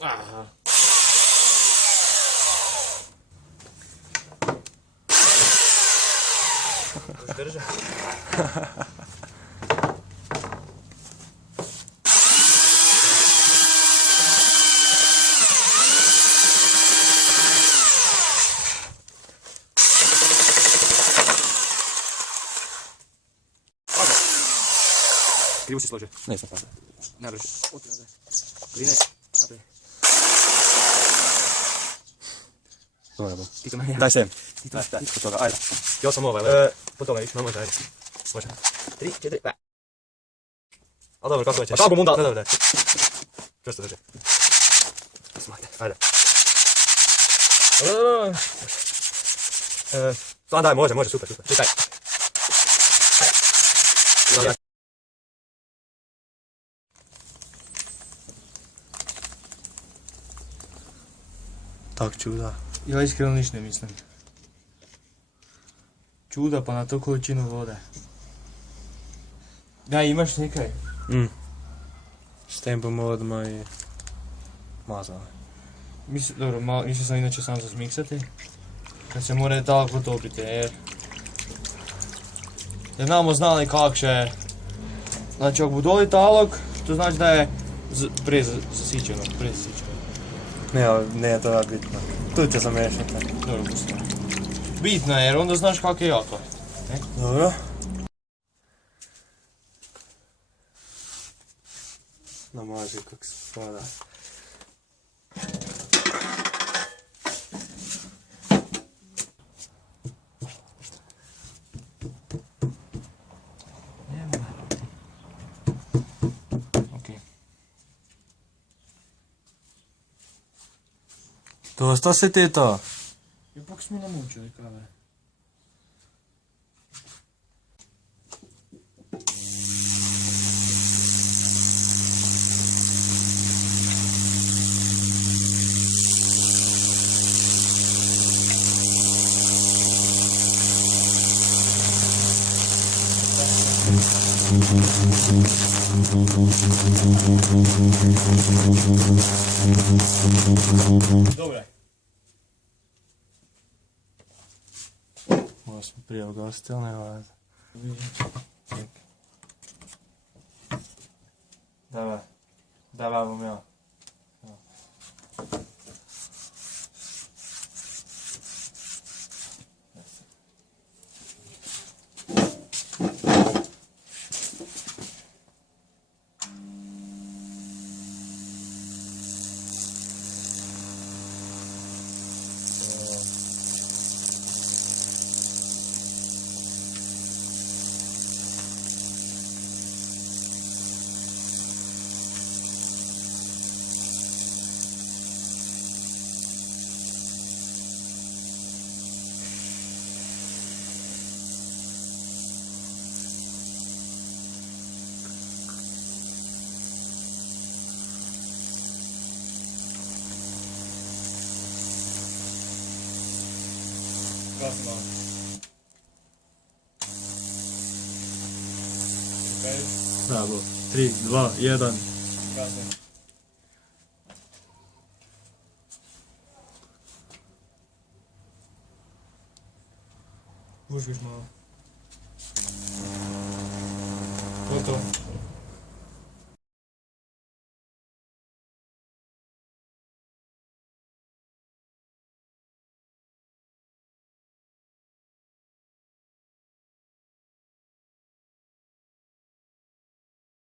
Aha. Drža. Krivo si složio. Nisam pa. Naruži. Utrade. Krine. Napravi. Dobro. Ti to meni. Daj sem. Ti to meni. Kod toga, ajde. Ja sam ovaj, po tome išli, može, ajde. Može. 3, 4, pa. Ali dobro, kako hoćeš? A kako mu onda? Ne, dobro, daj. Čvrsto drži. Smakne, ajde. Samo daj, može, super. Čekaj. Tak čuda. Ja iskreno niš ne mislim. Čuda pa na to količinu vode. Da, imaš nekaj? S tem bomo odmah i mazali. Dobro, mislio sam inače sam za zmiksati. Kad se mora tako potopiti, jer namo znali kak će. Znači, ako budu oli talog, to znači da je prezasićeno. Ne, to je bitno. Tu će zamešati. Dobro, pusti. Bitno je, jer onda znaš kak je jako. Dobro. Namaži kak se spada. Dosta se ti to? Ipak smo namučili kave. Dobre. Ovo smo prije ugostili, ne važno. Давай, бom ja. Kasno. Bravo. 3, 2, 1. Kasno. Užviš malo. Gotovo.